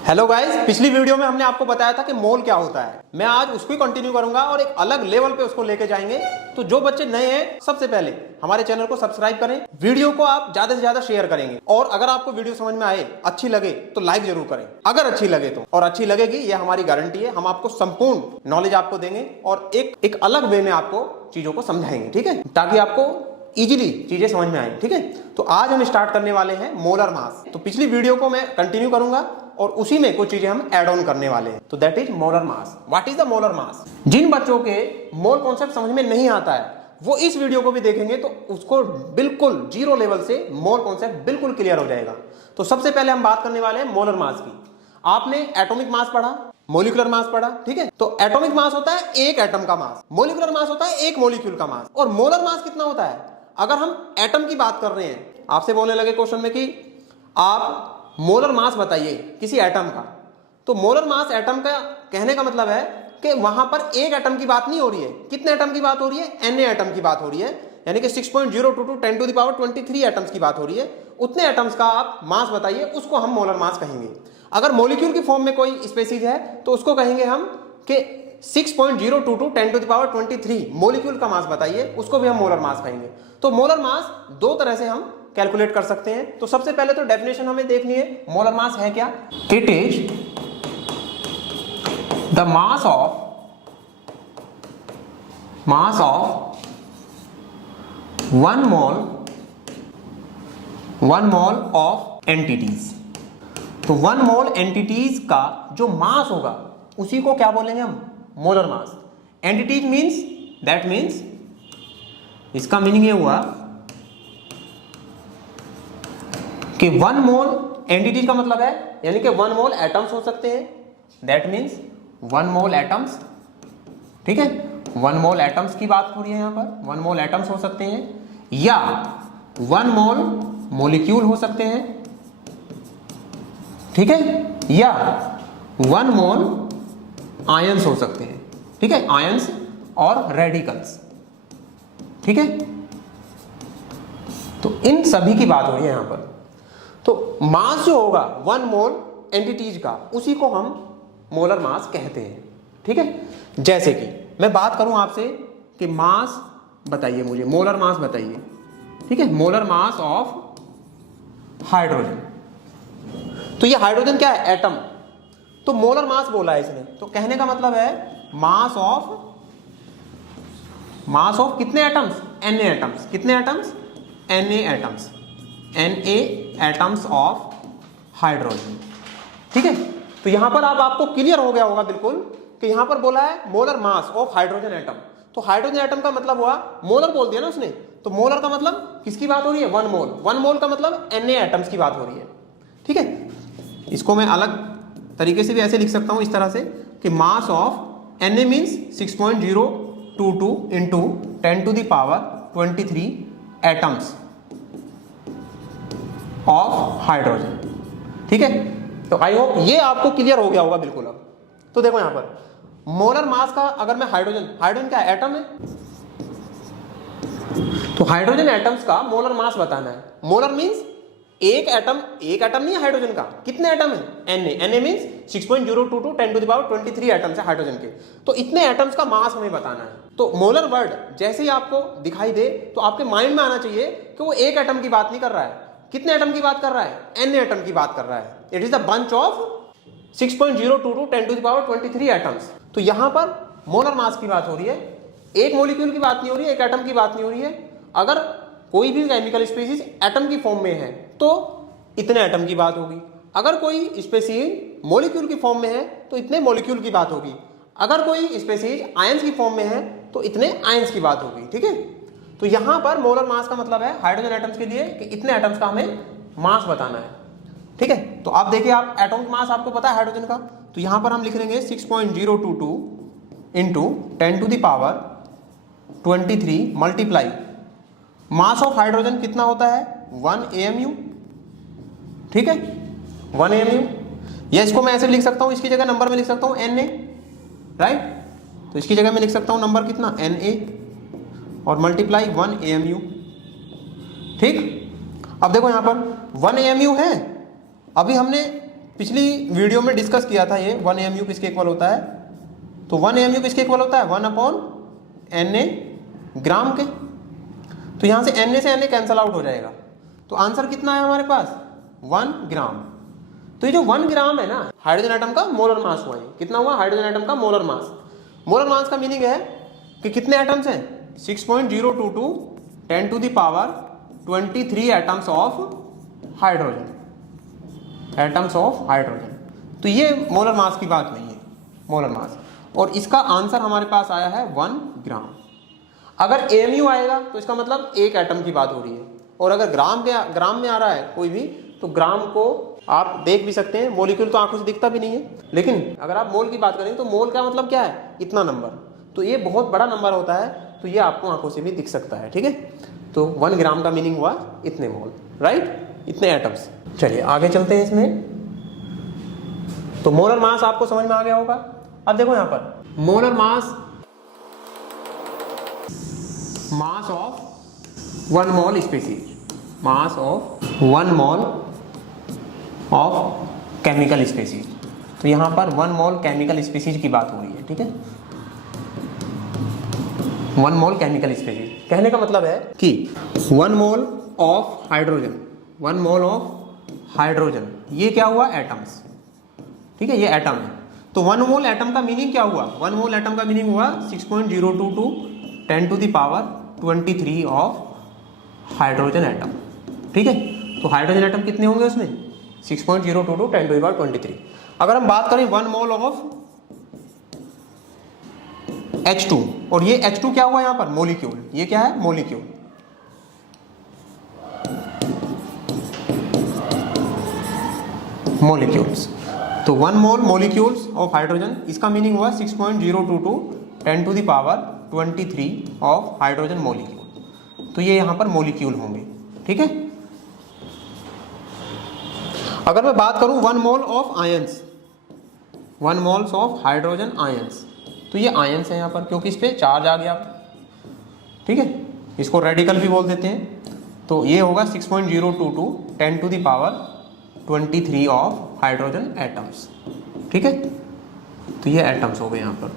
Hello guys, पिछली video में हमने आपको बताया था कि मोल क्या होता है। मैं आज उसको ही कंटिन्यू करूंगा और एक अलग लेवल पे उसको लेके जाएंगे। तो जो बच्चे नए हैं, सबसे पहले हमारे चैनल को सब्सक्राइब करें, वीडियो को आप ज्यादा से ज्यादा शेयर करेंगे और अगर आपको वीडियो समझ में आए, अच्छी लगे तो लाइक जरूर करें। अगर अच्छी लगे तो, और अच्छी लगेगी ये हमारी गारंटी है। हम आपको संपूर्ण नॉलेज आपको देंगे और एक अलग वे में आपको चीजों को समझाएंगे, ठीक है, ताकि आपको इजीली चीजें समझ में आए। ठीक है, तो आज हम स्टार्ट करने वाले हैं मोलर मास। तो पिछली वीडियो को मैं कंटिन्यू करूंगा और उसी में कुछ चीजें हम ऐड ऑन करने वाले हैं। तो that is molar mass. What is the molar mass? जिन बच्चों के मोल कॉन्सेप्ट समझ में नहीं आता है वो इस वीडियो को भी देखेंगे तो उसको बिल्कुल जीरो लेवल से मोल कॉन्सेप्ट बिल्कुल क्लियर हो जाएगा। तो सबसे पहले हम बात करने वाले हैं मोलर मास की। आपने एटॉमिक मास पढ़ा, मोलिकुलर मास पढ़ा, ठीक है। तो एटॉमिक मास होता है एक एटम का मास, मोलिकुलर मास होता है एक मॉलिक्यूल का मास, और मोलर मास कितना होता है? अगर हम एटम की बात कर रहे हैं, आपसे बोलने लगे क्वेश्चन में कि आप मोलर मास बताइए किसी एटम का, तो मोलर मास एटम का कहने का मतलब है कि वहां पर एक एटम की बात नहीं हो रही है। कितने एटम की बात हो रही है? Na एटम की बात हो रही है, यानी कि 6.022 10 टू द पावर 23 एटम्स की बात हो रही है। उतने एटम्स का आप मास बताइए, उसको हम मोलर मास कहेंगे। अगर मॉलिक्यूल की फॉर्म में कोई स्पीशीज है तो उसको कहेंगे हम कि 6.022 10 टू द पावर 23 मॉलिक्यूल का मास बताइए, उसको भी हम मोलर मास कहेंगे। तो मोलर मास दो तरह से हम कैलकुलेट कर सकते हैं। तो सबसे पहले तो डेफिनेशन हमें देखनी है, मोलर मास है क्या? It is the mass of one mole of entities. तो वन मोल एंटिटीज का जो मास होगा उसी को क्या बोलेंगे हम? Molar mass. एंटिटीज मीन्स इसका मीनिंग ये हुआ कि वन मोल एंटिटीज का मतलब है, यानी कि वन मोल एटम्स हो सकते हैं। That means one mole atoms, ठीक है, वन मोल एटम्स की बात हो रही है यहां पर। वन मोल एटम्स हो सकते हैं या वन मोल मॉलिक्यूल हो सकते हैं, ठीक है, या वन मोल आयंस हो सकते हैं, ठीक है, आयंस और रेडिकल्स, ठीक है। तो इन सभी की बात हो रही है यहां पर। तो मास जो होगा वन मोल एंटिटीज का, उसी को हम मोलर मास कहते हैं, ठीक है। जैसे कि मैं बात करूं आपसे कि मास बताइए मुझे, मोलर मास बताइए, ठीक है, मोलर मास ऑफ हाइड्रोजन। तो ये हाइड्रोजन क्या है? एटम। तो मोलर मास बोला है इसने, तो कहने का मतलब है मास ऑफ कितने एटम्स? Na atoms. कितने atoms? Na atoms of hydrogen, ठीक है। तो यहां पर अब आपको क्लियर हो गया होगा बिल्कुल कि यहां पर बोला है molar mass of hydrogen atom. तो हाइड्रोजन एटम का मतलब हुआ, मोलर बोल दिया ना उसने, तो मोलर का मतलब किसकी बात हो रही है? One mole. वन मोल का मतलब Na एटम्स की बात हो रही है, ठीक है। इसको मैं अलग तरीके से भी ऐसे लिख सकता हूं, इस तरह से कि mass of Na means 6.022 into 10 to the power 23 atoms of hydrogen, ठीक है। तो आई होप ये आपको क्लियर हो गया होगा बिल्कुल। अब तो देखो यहां पर मोलर मास का, अगर मैं हाइड्रोजन क्या एटम है, तो हाइड्रोजन एटम्स का मोलर मास बताना है। मोलर मींस एक एटम नहीं है हाइड्रोजन का। कितने एटम है? Na means 6.022 10 to the power 23 atoms है हाइड्रोजन के। तो इतने एटम्स का मास हमें बताना है। तो मोलर वर्ड जैसे ही आपको दिखाई दे तो आपके माइंड में आना चाहिए कि वो एक एटम की बात नहीं कर रहा है। कितने एटम की बात कर रहा है? Na एटम की बात कर रहा है। It is the bunch of 6.022 10 to the power 23 atoms. तो यहां पर मोलर मास की बात हो रही है, एक मॉलिक्यूल की बात नहीं हो रही है, एक एटम की बात नहीं हो रही है। अगर कोई भी केमिकल स्पीशीज एटम की फॉर्म में है तो इतने एटम की बात होगी। अगर कोई स्पीशीज मॉलिक्यूल की फॉर्म में है तो इतने मॉलिक्यूल की बात होगी। अगर कोई स्पीशीज आयंस की फॉर्म में है तो इतने आयंस की बात होगी, ठीक है। तो यहां पर मोलर मास का मतलब है हाइड्रोजन एटम्स के लिए कि इतने एटम्स का हमें मास बताना है, ठीक है। तो आप देखिए, आप एटॉमिक मास आपको पता है हाइड्रोजन का, तो यहां पर हम लिख लेंगे 6.022 into 10 to the power 23 multiply mass of hydrogen कितना होता है? 1 AMU, ठीक है, 1 AMU। या इसको मैं ऐसे लिख सकता हूं, इसकी जगह नंबर में लिख सकता हूं Na, राइट। तो इसकी जगह मैं लिख सकता हूं नंबर कितना? Na और मल्टीप्लाई 1 AMU, ठीक। अब देखो यहां पर 1 AMU है, अभी हमने पिछली वीडियो में डिस्कस किया था ये 1 AMU किसके इक्वल होता है, तो 1 AMU किसके इक्वल होता है 1/Na ग्राम के। तो यहाँ से Na से Na कैंसल आउट हो जाएगा, तो आंसर कितना है हमारे पास 1 ग्राम। तो ये जो 1 ग्राम है ना, हाइड्रोजन एटम का मोलर मास हुआ है। कितना हुआ हाइड्रोजन एटम का मोलर मास। मोलर मास का मीनिंग है कि कितने एटम्स हैं 6.022 10 to the power 23 atoms of hydrogen, atoms of hydrogen. तो ये मोलर मास की बात नहीं है, मोलर मास। और इसका आंसर हमारे पास आया है 1 ग्राम। अगर AMU आएगा तो इसका मतलब एक एटम की बात हो रही है, और अगर ग्राम में आ रहा है कोई भी, तो ग्राम को आप देख भी सकते हैं, मॉलिक्यूल तो आंखों से दिखता भी नहीं है, लेकिन अगर आप मोल की बात करें तो मोल का मतलब क्या है इतना नंबर। तो ये बहुत बड़ा नंबर होता है, तो ये आपको आंखों से भी दिख सकता है, ठीक है। तो 1 ग्राम का मीनिंग हुआ इतने मोल, राइट, इतने एटम्स। चलिए आगे चलते हैं इसमें। तो मोलर मास आपको समझ में आ गया होगा। अब देखो यहाँ पर molar mass, mass of 1 mole species, mass of 1 mole of chemical species. तो यहाँ पर 1 मोल केमिकल स्पीसीज की बात हो रही है, ठीक है। 1 मोल केमिकल स्पीसीज कहने का मतलब है कि 1 mole of hydrogen, 1 mole of hydrogen, ये क्या हुआ एटम्स, ठीक है, ये एटम है। तो 1 मोल एटम का मीनिंग क्या हुआ, 1 मोल एटम का मीनिंग हुआ 6.022 10 to the power 23 of hydrogen atom, ठीक है। तो हाइड्रोजन एटम कितने होंगे उसमें 6.022 10 टू द पावर 23। अगर हम बात करें 1 मोल ऑफ H2, और ये H2 क्या हुआ यहाँ पर मोलिक्यूल, ये क्या है मोलिक्यूल, मोलिक्यूल्स। तो 1 मोल मोलिक्यूल्स ऑफ हाइड्रोजन, इसका मीनिंग हुआ 6.022 10 to the power 23 of hydrogen molecule. तो ये यहाँ पर मोलिक्यूल होंगे, ठीक है। अगर मैं बात करूं 1 mole of ions, 1 moles of hydrogen ions, तो ये आयंस है यहाँ पर, क्योंकि इस पर चार्ज आ गया, ठीक है। इसको रेडिकल भी बोल देते हैं। तो ये होगा 6.022 10 to the power 23 of hydrogen atoms, ठीक है। तो ये एटम्स हो गए यहाँ पर,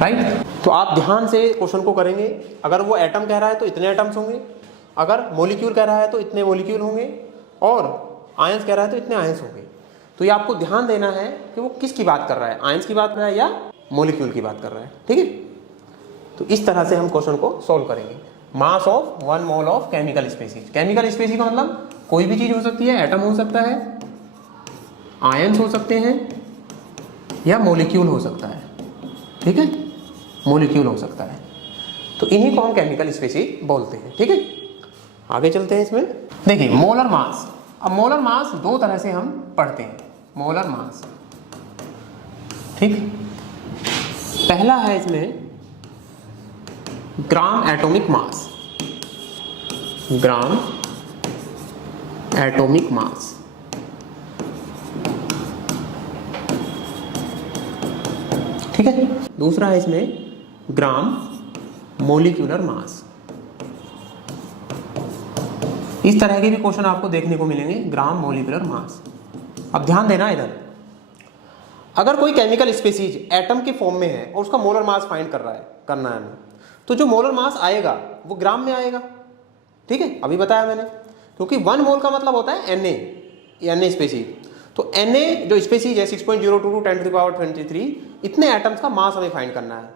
राइट। तो आप ध्यान से क्वेश्चन को करेंगे। अगर वो एटम कह रहा है तो इतने एटम्स होंगे, अगर मॉलिक्यूल कह रहा है तो इतने मॉलिक्यूल होंगे, और आयंस कह रहा है तो इतने आयंस होंगे। तो ये आपको ध्यान देना है कि वो किसकी बात कर रहा है, आयंस की बात कर रहा है या मॉलिक्यूल की बात कर रहा है, ठीक है। तो इस तरह से हम क्वेश्चन को सॉल्व करेंगे। मास of 1 mole of chemical species, chemical species का मतलब कोई भी चीज हो सकती है, एटम हो सकता है, आयंस हो सकते हैं, या मॉलिक्यूल हो सकता है, ठीक है, मॉलिक्यूल हो सकता है। तो इन्हीं को हम केमिकल स्पीसीज बोलते हैं, ठीक है। आगे चलते हैं इसमें। देखिए मोलर मास, अब मोलर मास 2 तरह से हम पढ़ते हैं, मोलर मास, ठीक। पहला है इसमें ग्राम एटॉमिक मास, ग्राम एटॉमिक मास, ठीक है। दूसरा है इसमें ग्राम मोलिक्यूलर मास। इस तरह के भी क्वेश्चन आपको देखने को मिलेंगे, ग्राम मोलिकुलर मास। अब ध्यान देना इधर, अगर कोई केमिकल स्पीसीज एटम के फॉर्म में है और उसका मोलर मास फाइंड करना है हमें, तो जो मोलर मास आएगा वो ग्राम में आएगा, ठीक है, अभी बताया मैंने। क्योंकि 1 मोल का मतलब होता है Na स्पीसीज। तो Na जो स्पीसीज है 6.022 10 टू द पावर 23, इतने एटम्स का मास हमें फाइंड करना है।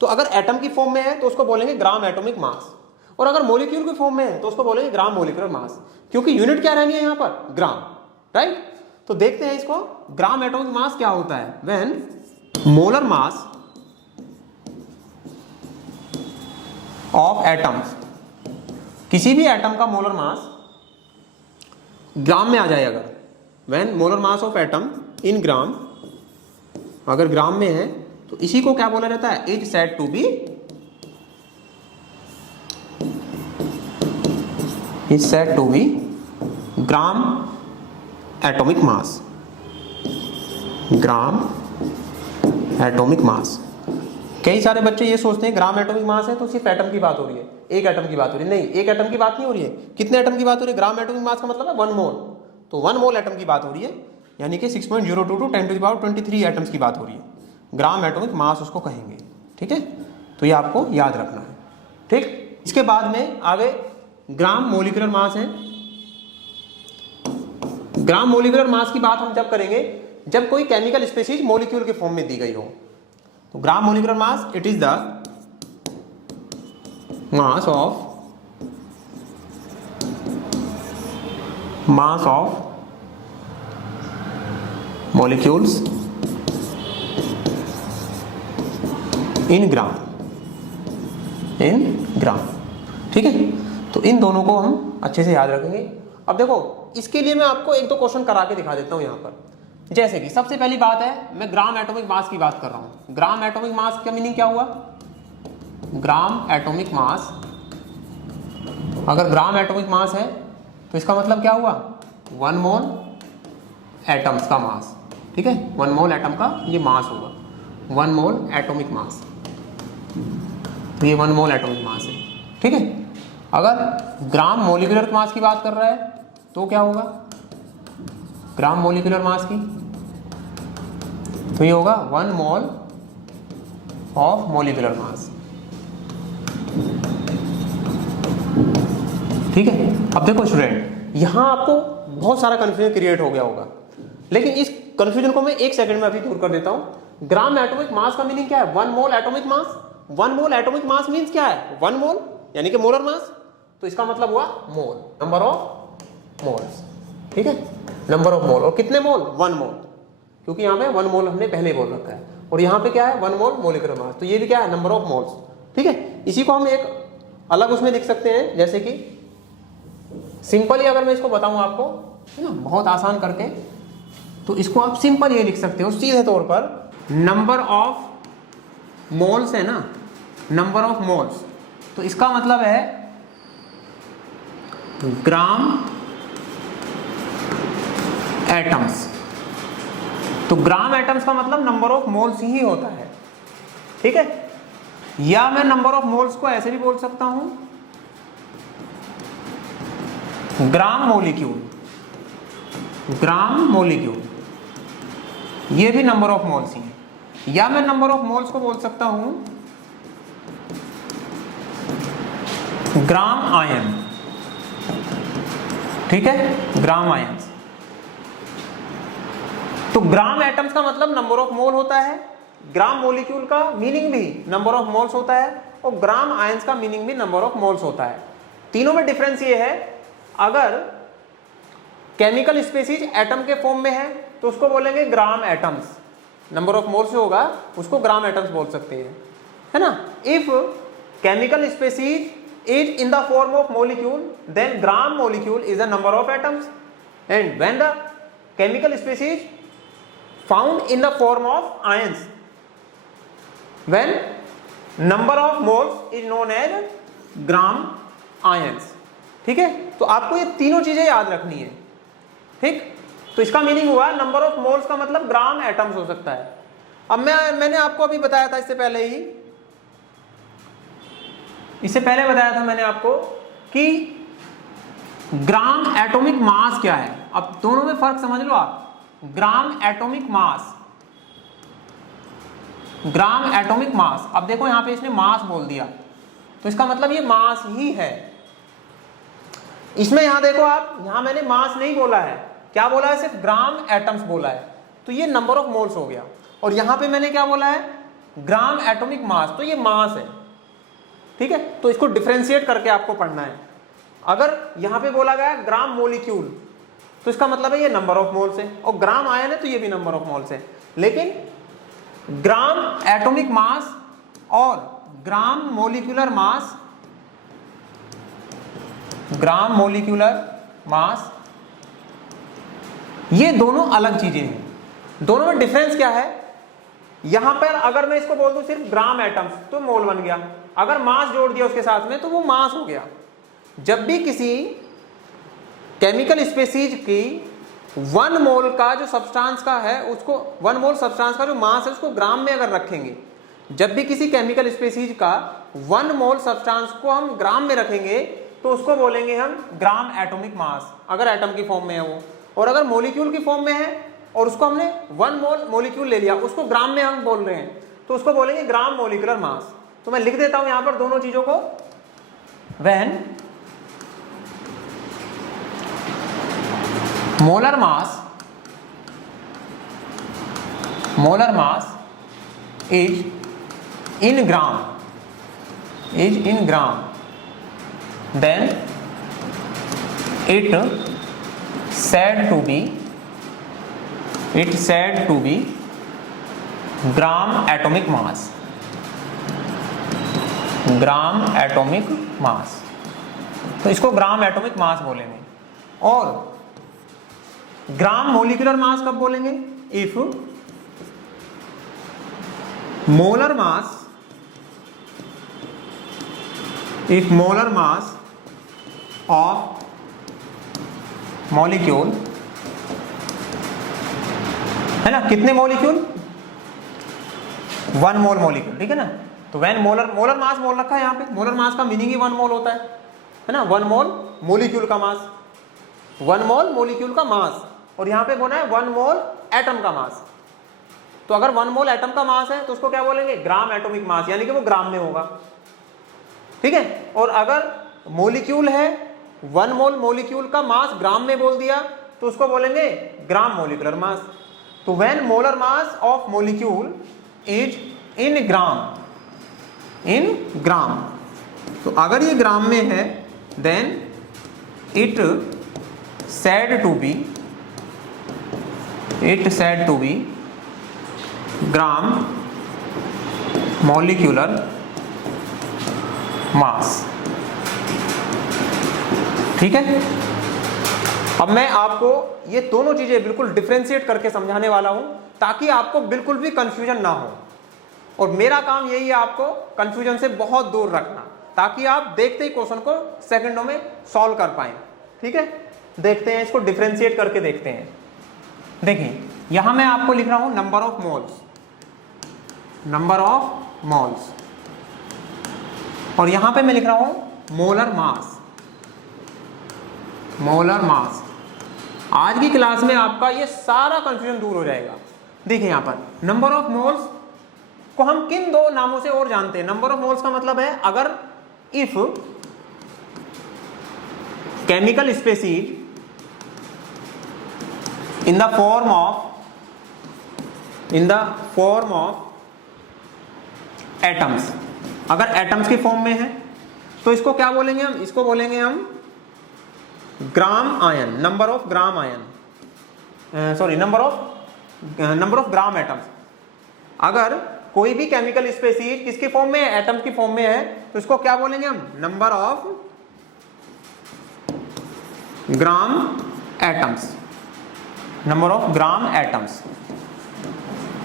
तो अगर एटम की फॉर्म में है तो उसको बोलेंगे ग्राम एटॉमिक मास, और अगर मॉलिक्यूल के फॉर्म में है तो उसको बोलेंगे ग्राम मोलिकुलर मास, क्योंकि यूनिट क्या रहनी है यहाँ पर ग्राम, राइट। तो देखते हैं इसको, ग्राम एटॉमिक मास क्या होता है, when molar mass of atoms, किसी भी एटम का मोलर मास ग्राम में आ जाए, अगर when molar mass of atom in gram, अगर ग्राम में है तो इसी को क्या बोला जाता है, is said to be, is said to be gram atomic mass, gram atomic mass. कई सारे बच्चे ये सोचते हैं ग्राम एटॉमिक मास है तो सिर्फ एटम की बात हो रही है, एक एटम की बात हो रही है। नहीं, एक एटम की बात नहीं हो रही है, कितने एटम की बात हो रही है। ग्राम एटॉमिक मास का मतलब है 1 मोल, तो 1 मोल एटम की बात हो रही है, यानी कि 6.022 10 to the power 23 एटम्स की बात हो रही है। ग्राम एटॉमिक मास उसको कहेंगे, ठीक है। तो ये आपको याद रखना है, ठीक। इसके बाद में आगे ग्राम मोलिकुलर मास है। ग्राम मोलिकुलर मास की बात हम जब करेंगे जब कोई केमिकल स्पीशीज मॉलिक्यूल के फॉर्म में दी गई हो। तो gram molecular mass it is the mass of molecules in gram, ठीक है। तो इन दोनों को हम अच्छे से याद रखेंगे। अब देखो इसके लिए मैं आपको एक दो क्वेश्चन करा के दिखा देता हूं यहां पर। जैसे कि सबसे पहली बात है, मैं ग्राम एटॉमिक मास की बात कर रहा हूं। ग्राम एटॉमिक मास का मीनिंग क्या हुआ? ग्राम एटॉमिक मास, अगर ग्राम एटॉमिक मास है तो इसका मतलब क्या हुआ? 1 मोल एटम्स का मास, ठीक है। 1 मोल एटम का ये मास होगा, 1 मोल एटॉमिक मास। तो ये 1 मोल एटॉमिक मास है, ठीक है। अगर ग्राम मोलिकुलर मास की बात कर रहा है तो क्या होगा? ग्राम मोलिकुलर मास की तो ये होगा 1 मोल ऑफ मोलिकुलर मास, ठीक है। अब देखो स्टूडेंट, यहां आपको बहुत सारा कंफ्यूजन क्रिएट हो गया होगा, लेकिन इस कंफ्यूजन को मैं 1 सेकंड में अभी दूर कर देता हूं। ग्राम एटॉमिक मास का मीनिंग क्या है? 1 मोल एटॉमिक मास। 1 मोल एटॉमिक मास मींस क्या है? 1 मोल यानी कि मोलर मास। तो इसका मतलब हुआ मोल, नंबर ऑफ मोल्स, ठीक है। नंबर ऑफ मोल, और कितने मोल? 1 मोल, क्योंकि यहाँ पे 1 मोल हमने पहले बोल रखा है। और यहाँ पे क्या है? 1 मोल मोलिकुलर मास। तो ये भी क्या है? नंबर ऑफ मोल्स, ठीक है। इसी को हम एक अलग उसमें लिख सकते हैं, जैसे कि सिंपली अगर मैं इसको बताऊं आपको, है ना, बहुत आसान करके, तो इसको आप सिंपल ये लिख सकते हो सीधे तौर पर, नंबर ऑफ मोल्स है ना, नंबर ऑफ मोल्स। तो इसका मतलब है ग्राम एटम्स। तो ग्राम एटम्स का मतलब नंबर ऑफ मोल्स ही होता है, ठीक है। या मैं नंबर ऑफ मोल्स को ऐसे भी बोल सकता हूं, ग्राम मोलिक्यूल। ग्राम मोलिक्यूल ये भी नंबर ऑफ मोल्स ही है। या मैं नंबर ऑफ मोल्स को बोल सकता हूं ग्राम आयन, ठीक है, ग्राम आयन्स। तो ग्राम एटम्स का मतलब नंबर ऑफ मोल होता है, ग्राम मोलिक्यूल का मीनिंग भी नंबर ऑफ मोल्स होता है, और ग्राम आयन्स का मीनिंग भी नंबर ऑफ मोल्स होता है। तीनों में डिफरेंस ये है, अगर केमिकल स्पीशीज एटम के फॉर्म में है तो उसको बोलेंगे ग्राम एटम्स, नंबर ऑफ मोल्स जो होगा उसको ग्राम एटम्स बोल सकते हैं, है ना। If chemical species is in the form of molecule, then gram molecule is a number of atoms, and when the chemical species found in the form of ions, when number of moles is known as gram ions, ठीक है। तो आपको ये तीनों चीजें याद रखनी है, ठीक। तो इसका मीनिंग हुआ नंबर ऑफ मोल्स का मतलब ग्राम एटम्स हो सकता है। अब मैंने आपको अभी बताया था, इससे पहले बताया था मैंने आपको कि ग्राम एटॉमिक मास क्या है। अब दोनों में फर्क समझ लो आप। ग्राम एटॉमिक मास, ग्राम एटॉमिक मास। अब देखो यहां पे इसने मास बोल दिया, तो इसका मतलब ये मास ही है। इसमें यहां देखो आप, यहां मैंने मास नहीं बोला है, क्या बोला है? सिर्फ ग्राम एटम्स बोला है, तो ये नंबर ऑफ मोल्स हो गया। और यहां पे मैंने क्या बोला है? ग्राम एटॉमिक मास, तो ये मास है, ठीक है। तो इसको डिफरेंशिएट करके आपको पढ़ना है। अगर यहां पे बोला गया ग्राम मोलिक्यूल, तो इसका मतलब है ये नंबर ऑफ मोल्स है, और ग्राम आयन है तो ये भी नंबर ऑफ मोल्स है। लेकिन ग्राम एटॉमिक मास और ग्राम मोलिकुलर मास, ग्राम मोलिकुलर मास, ये दोनों अलग चीजें हैं। दोनों में डिफरेंस क्या है? यहां पर अगर मैं इसको बोल दूं सिर्फ ग्राम एटम्स, तो मोल बन गया। अगर मास जोड़ दिया उसके साथ में तो वो मास हो गया। जब भी किसी केमिकल स्पीशीज की 1 मोल का जो सब्सटेंस का है, उसको 1 मोल सब्सटेंस का जो मास है उसको ग्राम में अगर रखेंगे, जब भी किसी केमिकल स्पीशीज का 1 मोल सब्सटेंस को हम ग्राम में रखेंगे तो उसको बोलेंगे हम ग्राम एटॉमिक मास, अगर एटम की फॉर्म में है वो। और अगर मॉलिक्यूल की फॉर्म में है और उसको हमने 1 मोल मॉलिक्यूल ले लिया, उसको ग्राम में हम बोल रहे हैं, तो उसको बोलेंगे ग्राम मॉलिक्यूलर मास। तो मैं लिख देता हूं यहां पर दोनों चीजों को, when molar mass is in gram, then it said to be gram atomic mass, तो इसको ग्राम एटॉमिक मास बोलेंगे। और ग्राम मोलिकुलर मास कब बोलेंगे? If molar mass of molecule, है ना, कितने मॉलिक्यूल? 1 मोल मॉलिक्यूल, ठीक है ना। तो व्हेन मोलर मास बोल रखा है यहाँ पे, मोलर मास का मीनिंग ही 1 मोल होता है ना, 1 मोल मॉलिक्यूल का मास, 1 मोल मॉलिक्यूल का मास, और यहाँ पे बोला है 1 मोल एटम का मास। तो अगर 1 मोल एटम का मास है तो उसको क्या बोलेंगे? ग्राम एटॉमिक मास, यानी कि वो ग्राम में होगा, ठीक है। और अगर मॉलिक्यूल है, 1 मोल मॉलिक्यूल का मास ग्राम में बोल दिया तो उसको बोलेंगे ग्राम मॉलिक्यूलर मास। तो when molar mass of molecule is in gram, तो अगर ये ग्राम में है then it said to be gram molecular mass, ठीक है। अब मैं आपको ये दोनों चीजें बिल्कुल डिफरेंशिएट करके समझाने वाला हूं ताकि आपको बिल्कुल भी कंफ्यूजन ना हो, और मेरा काम यही है आपको कंफ्यूजन से बहुत दूर रखना, ताकि आप देखते ही क्वेश्चन को सेकंडों में सॉल्व कर पाए, ठीक है। देखते हैं, इसको डिफरेंशिएट करके देखते हैं। देखिए यहां मैं आपको लिख रहा हूं नंबर ऑफ मोल्स, और यहां पे मैं लिख रहा हूं मोलर मास। आज की क्लास में आपका ये सारा कंफ्यूजन दूर हो जाएगा। देखिए यहां पर नंबर ऑफ मोल्स को हम किन 2 नामों से और जानते हैं। नंबर ऑफ मोल्स का मतलब है अगर if chemical species in the form of atoms, अगर एटम्स की फॉर्म में है तो इसको क्या बोलेंगे हम? इसको बोलेंगे हम gram ion, number of gram atoms. अगर कोई भी केमिकल स्पेसीज किसकी फॉर्म में है? एटम की फॉर्म में है, तो इसको क्या बोलेंगे हम? Number of gram atoms.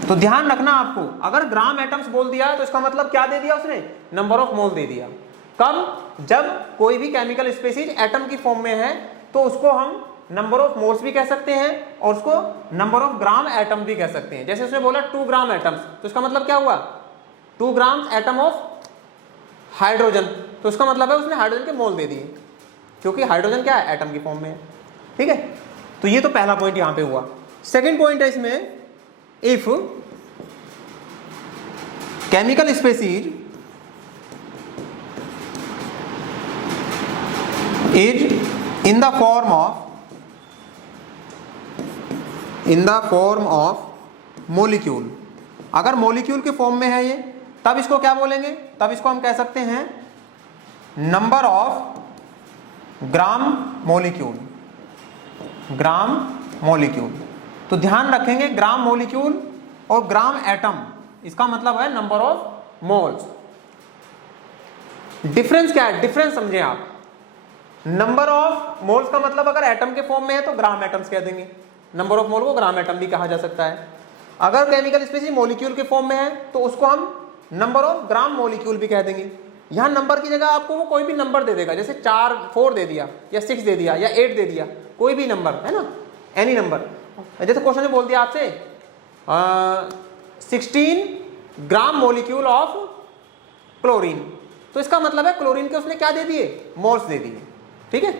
तो ध्यान रखना आपको, अगर ग्राम एटम्स बोल दिया तो इसका मतलब क्या दे दिया उसने? नंबर ऑफ मोल दे दिया। कब? जब कोई भी केमिकल स्पेसीज एटम की फॉर्म में है तो उसको हम नंबर ऑफ मोल्स भी कह सकते हैं और उसको नंबर ऑफ ग्राम एटम भी कह सकते हैं। जैसे उसने बोला 2 ग्राम एटम्स, तो इसका मतलब क्या हुआ? 2 ग्राम एटम ऑफ हाइड्रोजन, तो इसका मतलब है उसने हाइड्रोजन के मोल दे दिए, क्योंकि हाइड्रोजन क्या है? एटम की फॉर्म में है, ठीक है। तो ये तो पहला पॉइंट यहां पे हुआ। सेकंड पॉइंट है इसमें, if chemical species is in the form of molecule, अगर मॉलिक्यूल के फॉर्म में है ये, तब इसको क्या बोलेंगे? तब इसको हम कह सकते हैं नंबर ऑफ ग्राम मॉलिक्यूल। तो ध्यान रखेंगे, ग्राम मॉलिक्यूल और ग्राम एटम, इसका मतलब है नंबर ऑफ मोल्स। डिफरेंस क्या है? डिफरेंस समझे आप। नंबर ऑफ मोल्स का मतलब अगर एटम के फॉर्म में है तो ग्राम एटम्स कह देंगे, नंबर ऑफ मोल को ग्राम एटम भी कहा जा सकता है। अगर केमिकल स्पेसीज मॉलिक्यूल के फॉर्म में है तो उसको हम नंबर ऑफ ग्राम मॉलिक्यूल भी कह देंगे। यहां नंबर की जगह आपको वो कोई भी नंबर दे देगा, जैसे 4 दे दिया या 6 दे दिया या 8 दे दिया, कोई भी नंबर, है ना, एनी नंबर। जैसे क्वेश्चन में बोल दिया आपसे 16 ग्राम मॉलिक्यूल ऑफ क्लोरीन, तो इसका मतलब है क्लोरीन के उसने क्या दे दिए? मोल्स दे दिए, ठीक है।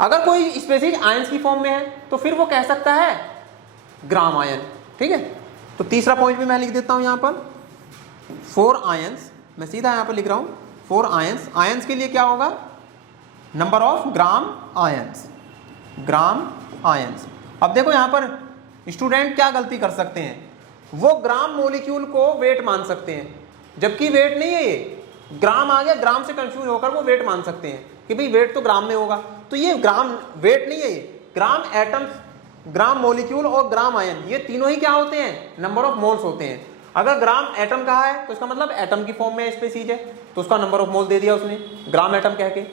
अगर कोई स्पेसीज आयंस की फॉर्म में है तो फिर वो कह सकता है ग्राम आयन। ठीक है, तो तीसरा पॉइंट भी मैं लिख देता हूं यहां पर, 4 आयंस, मैं सीधा यहां पर लिख रहा हूं 4 आयंस। आयंस के लिए क्या होगा, number of gram ions, gram ions. अब देखो यहां पर स्टूडेंट क्या गलती कर सकते हैं, वो ग्राम मॉलिक्यूल को वेट मान सकते हैं, जबकि वेट नहीं है ये, ग्राम आ गया, ग्राम से कंफ्यूज होकर वो वेट मान सकते हैं कि भाई वेट तो ग्राम में होगा, तो ये ग्राम वेट नहीं है, ये ग्राम एटम्स, ग्राम मॉलिक्यूल और ग्राम आयन, ये तीनों ही क्या होते हैं, नंबर ऑफ मोल्स होते हैं। अगर ग्राम एटम कहा है तो इसका मतलब एटम की फॉर्म में स्पेसीज है, तो उसका नंबर ऑफ मोल दे दिया उसने ग्राम एटम कह के।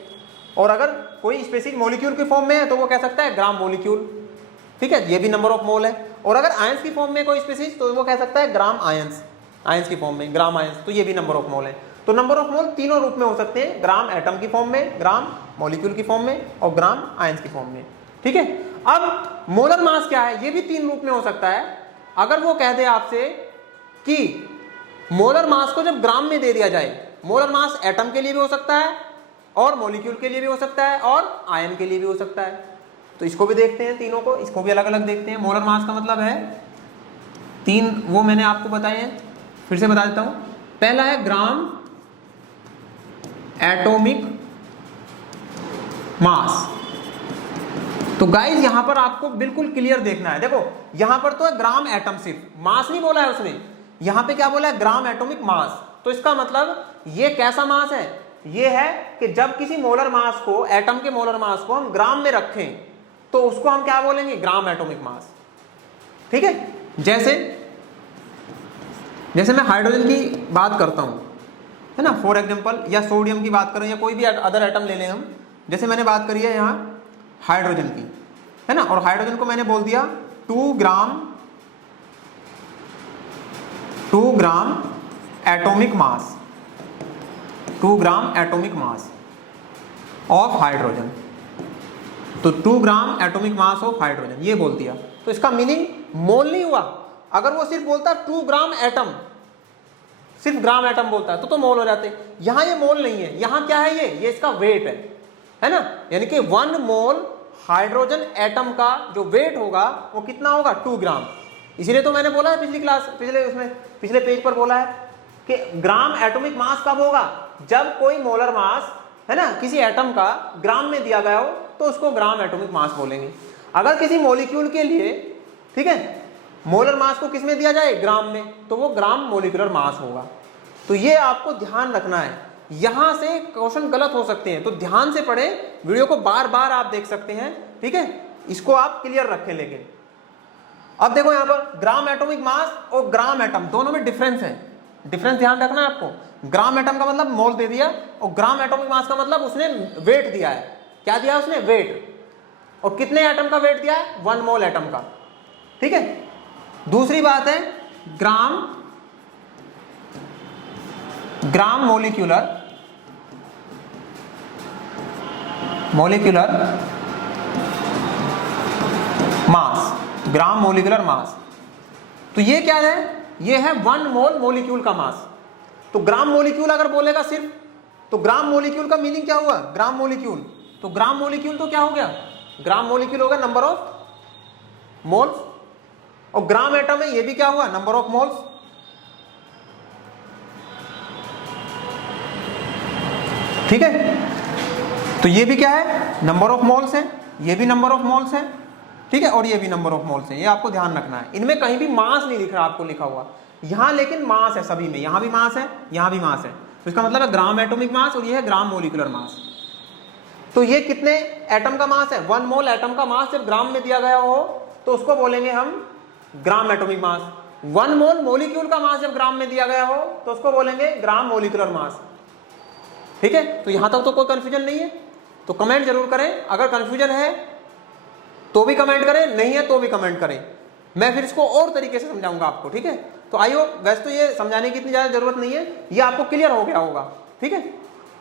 और अगर कोई स्पेसीज मॉलिक्यूल की फॉर्म में है तो वो कह सकता है ग्राम मॉलिक्यूल। ठीक है, ये भी नंबर ऑफ मोल है। और अगर आयंस की फॉर्म में कोई स्पेसीज तो वो कह सकता है ग्राम आयंस, आयंस की फॉर्म में ग्राम आयंस, तो ये भी नंबर ऑफ मोल है। तो नंबर ऑफ मोल तीनों रूप में हो सकते हैं, ग्राम एटम की फॉर्म में, ग्राम मॉलिक्यूल की फॉर्म में और ग्राम आयंस की फॉर्म में। ठीक है, अब मोलर मास क्या है, ये भी 3 रूप में हो सकता है। अगर वो कह दे आपसे कि मोलर मास को जब ग्राम में दे दिया जाए, मोलर मास एटम के लिए भी हो सकता है और मॉलिक्यूल के लिए भी हो सकता है और आयन के लिए भी हो सकता है, तो इसको भी देखते हैं, तीनों को, इसको भी अलग अलग देखते हैं। मोलर मास का मतलब है 3, वो मैंने आपको बताए हैं, फिर से बता देता हूं। पहला है ग्राम एटॉमिक मास। तो गाइस यहां पर आपको बिल्कुल क्लियर देखना है, देखो यहां पर तो है ग्राम एटम, सिर्फ मास नहीं बोला है उसने, यहां पे क्या बोला है, ग्राम एटॉमिक मास। तो इसका मतलब ये कैसा मास है, ये है कि जब किसी मोलर मास को, एटम के मोलर मास को हम ग्राम में रखें तो उसको हम क्या बोलेंगे, ग्राम एटॉमिक मास। ठीक है, जैसे मैं हाइड्रोजन की बात करता हूं, है ना, फॉर एग्जांपल, या सोडियम की बात करें या कोई भी अदर एटम ले लें हम, जैसे मैंने बात करी है यहां हाइड्रोजन की, है ना, और हाइड्रोजन को मैंने बोल दिया 2 ग्राम atomic mass, 2 gram atomic mass of hydrogen, तो 2 ग्राम एटॉमिक मास ऑफ हाइड्रोजन ये बोल दिया, तो इसका मीनिंग मोल नहीं हुआ। अगर वो सिर्फ बोलता 2 ग्राम एटम, सिर्फ ग्राम एटम बोलता तो मोल हो जाते। यहां ये मोल नहीं है, यहां क्या है, ये इसका वेट है ना, यानी कि 1 मोल हाइड्रोजन एटम का जो वेट होगा वो कितना होगा, 2 ग्राम। इसीलिए तो मैंने बोला है पिछली क्लास, पिछले पेज पर बोला है कि ग्राम एटॉमिक मास कब होगा, जब कोई मोलर मास, है ना, किसी एटम का ग्राम में दिया गया हो तो उसको ग्राम एटॉमिक मास बोलेंगे। अगर किसी मॉलिक्यूल के लिए, ठीक है, मोलर मास को किस में दिया जाए, ग्राम में, तो वो ग्राम मोलिकुलर मास होगा। तो ये आपको ध्यान रखना है, यहां से क्वेश्चन गलत हो सकते हैं, तो ध्यान से पढ़े, वीडियो को बार बार आप देख सकते हैं। ठीक है, इसको आप क्लियर रखें। लेकिन अब देखो यहां पर ग्राम एटॉमिक मास और ग्राम एटम दोनों में डिफरेंस है, डिफरेंस ध्यान रखना है आपको। ग्राम एटम का मतलब मोल दे दिया और ग्राम एटॉमिक मास का मतलब उसने वेट दिया है। क्या दिया उसने, वेट। और कितने एटम का वेट दिया है, 1 मोल एटम का। ठीक है, दूसरी बात है ग्राम मॉलिक्यूलर मास, ग्राम मॉलिक्यूलर मास। तो ये क्या है, ये है 1 मोल मॉलिक्यूल का मास। तो ग्राम मॉलिक्यूल अगर बोलेगा सिर्फ, तो ग्राम मॉलिक्यूल का मीनिंग क्या हुआ, ग्राम मॉलिक्यूल, तो ग्राम मॉलिक्यूल तो क्या हो गया, ग्राम मॉलिक्यूल होगा नंबर ऑफ मोल्स, और ग्राम एटम है, ये भी क्या हुआ, नंबर ऑफ मोल्स। ठीक है, तो ये भी क्या है, नंबर ऑफ मोल्स है, ये भी नंबर ऑफ मोल्स है। ठीक है, और ये भी नंबर ऑफ मोल्स है, ये आपको ध्यान रखना है। इनमें कहीं भी मास नहीं लिख रहा आपको लिखा हुआ, यहां लेकिन मास है सभी में, यहां भी मास है, यहां भी मास है। तो इसका मतलब है ग्राम एटॉमिक मास और ये है ग्राम मॉलिक्यूलर मास। तो ये कितने एटम का मास है, 1 मोल एटम का मास जब ग्राम में दिया गया हो तो उसको बोलेंगे हम ग्राम एटॉमिक मास। 1 मोल मॉलिक्यूल का मास जब ग्राम में दिया गया हो तो उसको बोलेंगे ग्राम मॉलिक्यूलर मास। ठीक है, तो यहां तक तो कोई कंफ्यूजन नहीं है, तो कमेंट जरूर करें। अगर कंफ्यूजन है तो भी कमेंट करें, नहीं है तो भी कमेंट करें, मैं फिर इसको और तरीके से समझाऊंगा आपको। ठीक है, तो आई होप, वैसे तो ये समझाने की इतनी ज्यादा जरूरत नहीं है, ये आपको क्लियर हो गया होगा। ठीक है,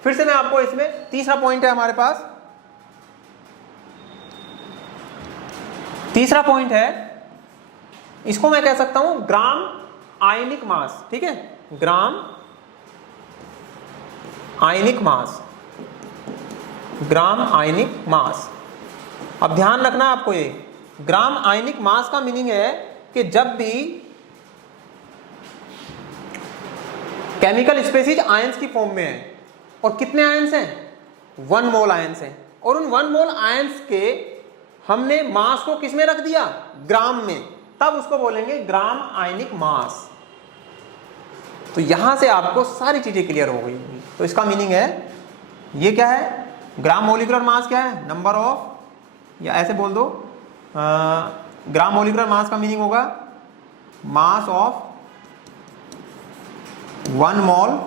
फिर से मैं आपको इसमें तीसरा पॉइंट है हमारे पास, तीसरा पॉइंट है, इसको मैं कह सकता हूं ग्राम आयनिक मास। ठीक है, ग्राम आयनिक मास, ग्राम आयनिक मास। अब ध्यान रखना आपको, ये ग्राम आयनिक मास का मीनिंग है कि जब भी केमिकल स्पीशीज आयंस की फॉर्म में है, और कितने आयंस हैं, 1 मोल आयंस हैं, और उन 1 मोल आयंस के हमने मास को किस में रख दिया, ग्राम में, तब उसको बोलेंगे ग्राम आयनिक मास। तो यहां से आपको सारी चीजें क्लियर हो गई होंगी। तो इसका मीनिंग है, ये क्या है, ग्राम मोलिकुलर मास क्या है, नंबर ऑफ, या ऐसे बोल दो, ग्राम मोलिकुलर मास का मीनिंग होगा mass of 1 mole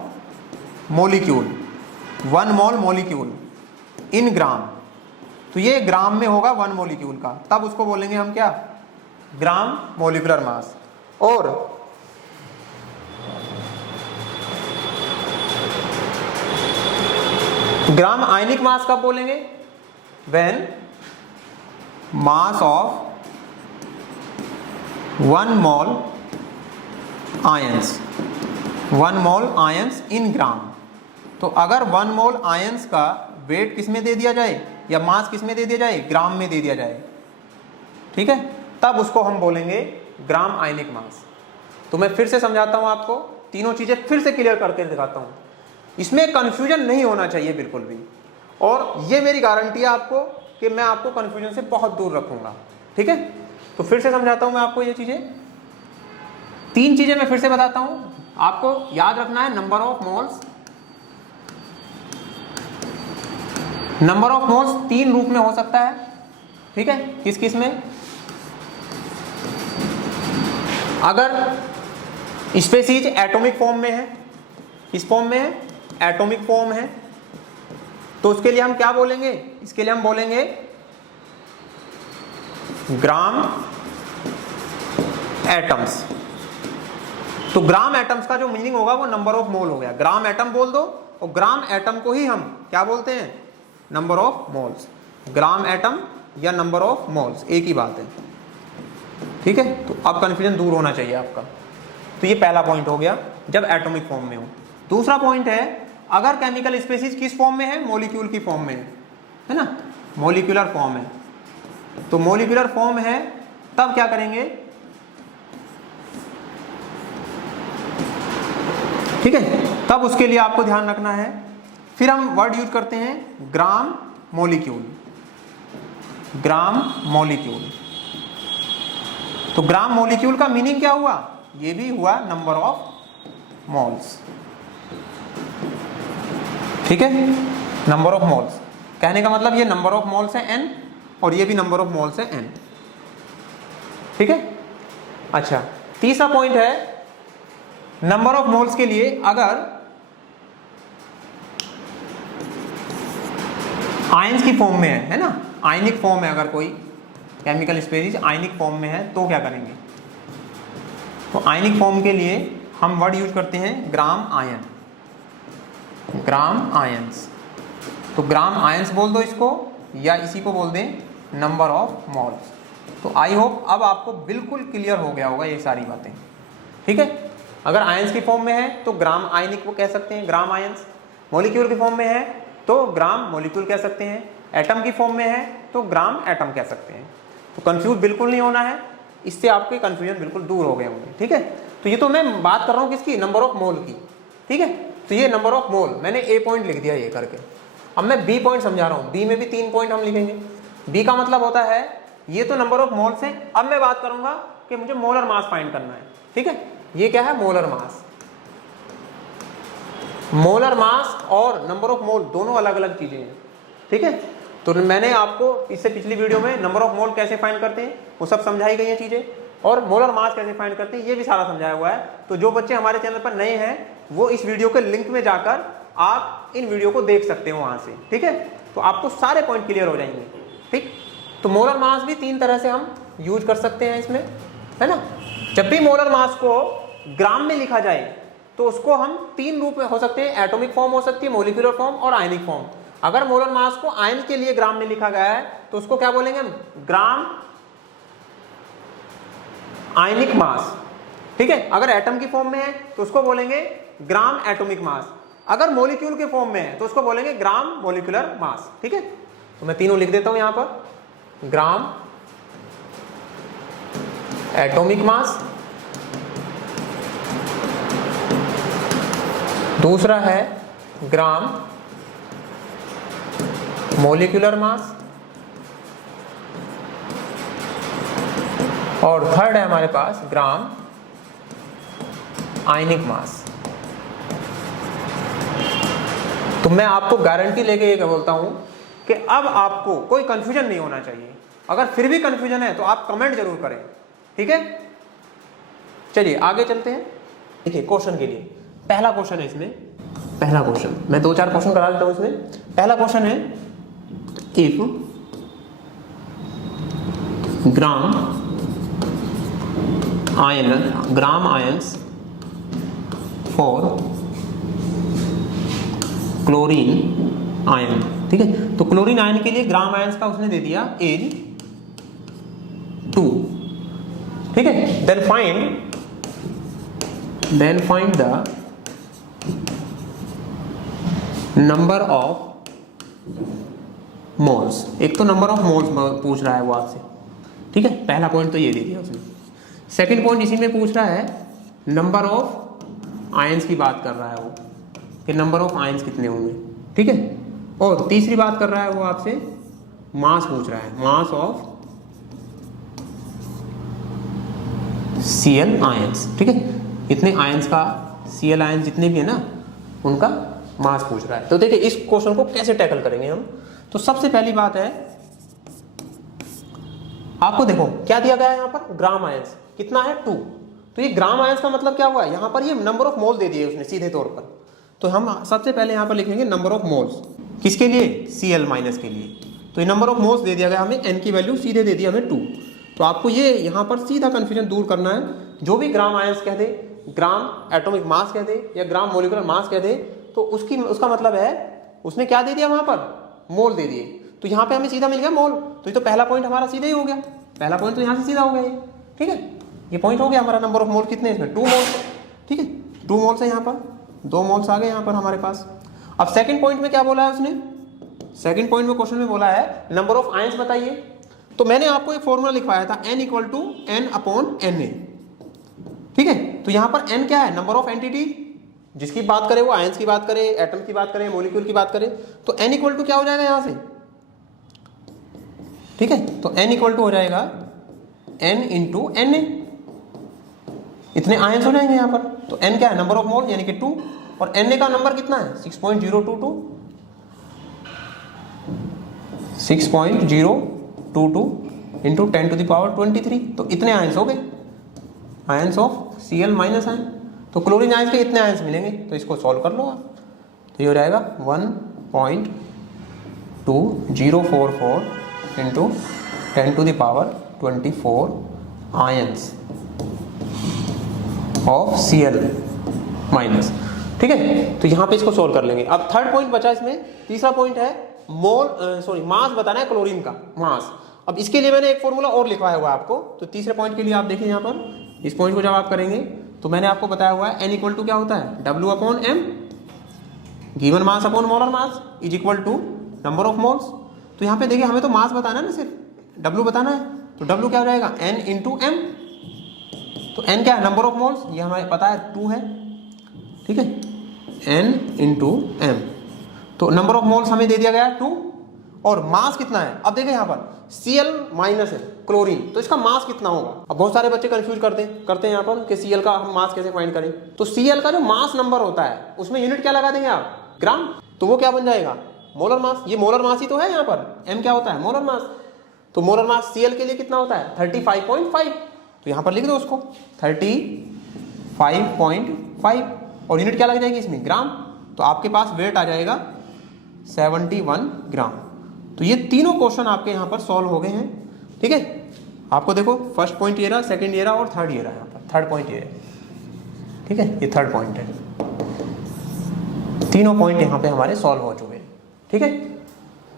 molecule, 1 mole molecule in gram. तो ये ग्राम में होगा 1 मोलिक्यूल का, तब उसको बोलेंगे हम क्या, ग्राम मोलिकुलर मास। और ग्राम आयनिक मास कब बोलेंगे, when mass of 1 mole ions, 1 mole ions in gram. तो अगर 1 मोल आयंस का वेट किस में दे दिया जाए, या मास किस में दे दिया जाए, ग्राम में दे दिया जाए, ठीक है, तब उसको हम बोलेंगे ग्राम आयनिक मास। तो मैं फिर से समझाता हूं आपको, तीनों चीजें फिर से क्लियर करके दिखाता हूं, इसमें कंफ्यूजन नहीं होना चाहिए बिल्कुल भी। और ये मेरी गारंटी है आपको कि मैं आपको कंफ्यूजन से बहुत दूर रखूंगा, ठीक है। तो फिर से समझाता हूं मैं आपको ये चीजें, 3 चीजें मैं फिर से बताता हूं, आपको याद रखना है। Number of moles, number of moles 3 रूप में हो सकता है, ठीक है। किस किस में, अगर स्पेसीज एटॉमिक फॉर्म में है, किस फॉर्म में है, एटॉमिक फॉर्म है, तो उसके लिए हम क्या बोलेंगे, इसके लिए हम बोलेंगे ग्राम एटम्स। तो ग्राम एटम्स का जो मीनिंग होगा वो नंबर ऑफ मोल हो गया, ग्राम एटम बोल दो, और ग्राम एटम को ही हम क्या बोलते हैं, number of moles. Gram atom या नंबर ऑफ मोल्स एक ही बात है, ठीक है। तो अब कंफ्यूजन दूर होना चाहिए आपका। तो ये पहला पॉइंट हो गया, जब एटॉमिक फॉर्म में हो। दूसरा पॉइंट है, अगर केमिकल स्पीशीज किस फॉर्म में है, मॉलिक्यूल की फॉर्म में है ना, मॉलिक्यूलर फॉर्म है। तो मॉलिक्यूलर फॉर्म है, तब क्या करेंगे, ठीक है, तब उसके लिए आपको ध्यान रखना है, फिर हम वर्ड यूज करते हैं ग्राम मॉलिक्यूल, ग्राम मॉलिक्यूल। तो ग्राम मॉलिक्यूल का मीनिंग क्या हुआ, ये भी हुआ नंबर ऑफ मोल्स, ठीक है, नंबर ऑफ मोल्स। कहने का मतलब ये नंबर ऑफ मोल्स है n, और ये भी नंबर ऑफ मोल्स है n, ठीक है। अच्छा, तीसरा पॉइंट है, नंबर ऑफ मोल्स के लिए अगर आयंस की फॉर्म में है ना, आयनिक फॉर्म है, अगर कोई केमिकल स्पीशीज आयनिक फॉर्म में है तो क्या करेंगे। तो आयनिक फॉर्म के लिए हम वर्ड यूज करते हैं ग्राम आयन, ग्राम आयंस। तो ग्राम आयंस बोल दो इसको, या इसी को बोल दें नंबर ऑफ मोल्स। तो आई होप अब आपको बिल्कुल क्लियर हो गया होगा ये सारी बातें, ठीक है। अगर आयंस की फॉर्म में है तो ग्राम आयनिक वो कह सकते हैं, ग्राम आयंस। मॉलिक्यूल की फॉर्म में है तो ग्राम मॉलिक्यूल कह सकते हैं। एटम की फॉर्म में है तो ग्राम एटम कह सकते हैं। तो कंफ्यूज बिल्कुल नहीं होना है, इससे आपके कंफ्यूजन बिल्कुल दूर हो गए होंगे, ठीक है। तो ये तो मैं बात कर रहा हूँ किसकी, नंबर ऑफ मोल की, ठीक है। तो ये नंबर ऑफ मोल मैंने ए पॉइंट लिख दिया ये करके। अब मैं बी पॉइंट समझा रहा हूँ, बी में भी 3 पॉइंट हम लिखेंगे। बी का मतलब होता है, ये तो नंबर ऑफ मोल्स है, अब मैं बात करूंगा कि मुझे मोलर मास फाइंड करना है, ठीक है। ये क्या है, मोलर मास। मोलर मास और नंबर ऑफ मोल दोनों अलग अलग चीजें हैं, ठीक है। तो मैंने आपको इससे पिछली वीडियो में नंबर ऑफ मोल कैसे फाइंड करते हैं वो सब समझाई गई हैं चीजें, और मोलर मास कैसे फाइंड करते हैं ये भी सारा समझाया हुआ है। तो जो बच्चे हमारे चैनल पर नए हैं वो इस वीडियो के लिंक में जाकर आप इन वीडियो को देख सकते हो वहां से, ठीक है। तो आपको सारे पॉइंट क्लियर हो जाएंगे, ठीक। तो मोलर मास भी 3 तरह से हम यूज कर सकते हैं इसमें, है ना। जब भी मोलर मास को ग्राम में लिखा जाए तो उसको हम 3 रूप में हो सकते हैं, एटॉमिक फॉर्म हो सकती है, मॉलिक्यूलर फॉर्म और आयनिक फॉर्म। अगर मोलर मास को आयन के लिए ग्राम में लिखा गया है तो उसको क्या बोलेंगे हम, ग्राम आयनिक मास, ठीक है। अगर एटम की फॉर्म में है तो उसको बोलेंगे ग्राम एटॉमिक मास। अगर मॉलिक्यूल के फॉर्म में है तो उसको बोलेंगे ग्राम मॉलिक्यूलर मास, ठीक है। तो मैं तीनों लिख देता हूं यहां पर, ग्राम एटॉमिक मास, दूसरा है ग्राम मॉलिक्यूलर मास, और थर्ड है हमारे पास ग्राम आयनिक मास। तो मैं आपको गारंटी लेके ये बोलता हूं कि अब आपको कोई कंफ्यूजन नहीं होना चाहिए। अगर फिर भी कंफ्यूजन है तो आप कमेंट जरूर करें, ठीक है। चलिए आगे चलते हैं। देखिए क्वेश्चन के लिए पहला क्वेश्चन है इसमें, पहला क्वेश्चन मैं 2-4 क्वेश्चन करा देता हूं इसमें। पहला क्वेश्चन है if gram ions for chlorine ion, ठीक है। तो क्लोरीन आयन के लिए ग्राम आयंस का उसने दे दिया एज 2, ठीक है। Then find the number of moles. एक तो नंबर ऑफ मोल्स पूछ रहा है वो आपसे, ठीक है। पहला पॉइंट तो ये दे दिया उसने। सेकंड पॉइंट इसी में पूछ रहा है नंबर ऑफ आयंस की बात कर रहा है वो, कि नंबर ऑफ आयंस कितने होंगे, ठीक है। और तीसरी बात कर रहा है वो आपसे मास पूछ रहा है, मास ऑफ Cl आयंस, ठीक है। इतने आयंस का Cl आयंस जितने भी है ना उनका मास पूछ रहा है। तो देखिए इस क्वेश्चन को कैसे टैकल करेंगे हम। तो सबसे पहली बात है आपको देखो क्या दिया गया है यहाँ पर, ग्राम आयंस कितना है 2। तो ये ग्राम आयंस का मतलब क्या हुआ है, यहाँ पर ये नंबर ऑफ मोल दे दिए उसने सीधे तौर पर। तो हम सबसे पहले यहाँ पर लिखेंगे नंबर ऑफ मोल्स, किसके लिए, Cl माइनस के लिए। तो ये नंबर ऑफ मोल्स दे दिया गया हमें, n की वैल्यू सीधे दे दी हमें 2। तो आपको ये यहाँ पर सीधा कंफ्यूजन दूर करना है। जो भी ग्राम आयंस कह दे, ग्राम एटॉमिक मास कह दे या ग्राम मोलिकुलर मास कह दे, तो उसका मतलब है उसने क्या दे दिया वहां पर, मोल दे दिए। तो यहाँ पे हमें सीधा मिल गया मोल। तो ये तो पहला पॉइंट हमारा सीधा ही हो गया, पहला पॉइंट तो यहाँ से सीधा हो गया ये, ठीक है। ये पॉइंट हो गया हमारा। नंबर ऑफ मोल कितने इसमें, 2 मोल्स, ठीक है। 2 मोल्स है यहाँ पर, 2 मोल्स आ गए यहाँ पर हमारे पास। अब सेकंड पॉइंट में क्या बोला है उसने, सेकंड पॉइंट में क्वेश्चन में बोला है नंबर ऑफ आयंस बताइए। तो मैंने आपको एक फॉर्मूला लिखवाया था n = n/Na, ठीक है। तो यहाँ पर n क्या है, नंबर ऑफ एंटिटी, जिसकी बात करें वो आयंस की बात करें, एटम की बात करें, मॉलिक्यूल की बात करें, तो n = क्या हो जाएगा यहाँ से, ठीक है। तो n = हो जाएगा n × Na, इतने आयंस हो जाएंगे यहाँ पर। तो n क्या है, नंबर ऑफ मोल यानी कि 2, और Na का नंबर कितना है 6.022 इंटू 10⁻23। तो इतने आयंस हो गए, ions of Cl minus ion. तो क्लोरीन आयंस के इतने आयंस मिलेंगे। तो इसको सॉल्व कर लो आप। तो ये हो जाएगा 1.2044 into 10⁻24 ions of Cl minus, ठीक है। तो यहाँ पे इसको सोल्व कर लेंगे। अब थर्ड पॉइंट बचा इसमें, तीसरा पॉइंट है मास बताना है क्लोरीन का, मास। अब इसके लिए मैंने एक फॉर्मूला और लिखवाया हुआ है आपको। तो तीसरे पॉइंट के लिए आप देखिए यहाँ पर, इस पॉइंट को जब आप करेंगे तो मैंने आपको बताया हुआ है n = क्या होता है, W/m given mass upon molar mass is equal to number of moles. तो यहाँ पे देखिए हमें तो मास बताना है ना, सिर्फ W बताना है। तो W क्या हो जाएगा, n × m। तो n क्या है, नंबर ऑफ मोल्स, ये हमें पता है 2 है, ठीक है। n × m, तो नंबर ऑफ मोल्स हमें दे दिया गया 2, और मास कितना है। अब देखिए यहाँ पर Cl माइनस है क्लोरीन, तो इसका मास कितना होगा। अब बहुत सारे बच्चे कंफ्यूज करते हैं यहाँ पर कि Cl का हम मास कैसे फाइंड करें। तो Cl का जो मास नंबर होता है उसमें यूनिट क्या लगा देंगे आप, ग्राम। तो वो क्या बन जाएगा, मोलर मास। ये मोलर मास ही तो है यहाँ पर, m क्या होता है, मोलर मास। तो मोलर मास Cl के लिए कितना होता है, 35.5। तो यहाँ पर लिख दो उसको 35.5, और यूनिट क्या लग जाएगी इसमें, ग्राम। तो आपके पास वेट आ जाएगा 71 ग्राम। तो ये तीनों क्वेश्चन आपके यहाँ पर सॉल्व हो गए हैं, ठीक है। आपको देखो फर्स्ट पॉइंट ये रहा, सेकंड ये रहा और थर्ड ये रहा। यहाँ पर थर्ड पॉइंट ये है, ठीक है। ये थर्ड पॉइंट है। तीनों पॉइंट यहाँ पे हमारे सॉल्व हो चुके हैं, ठीक है।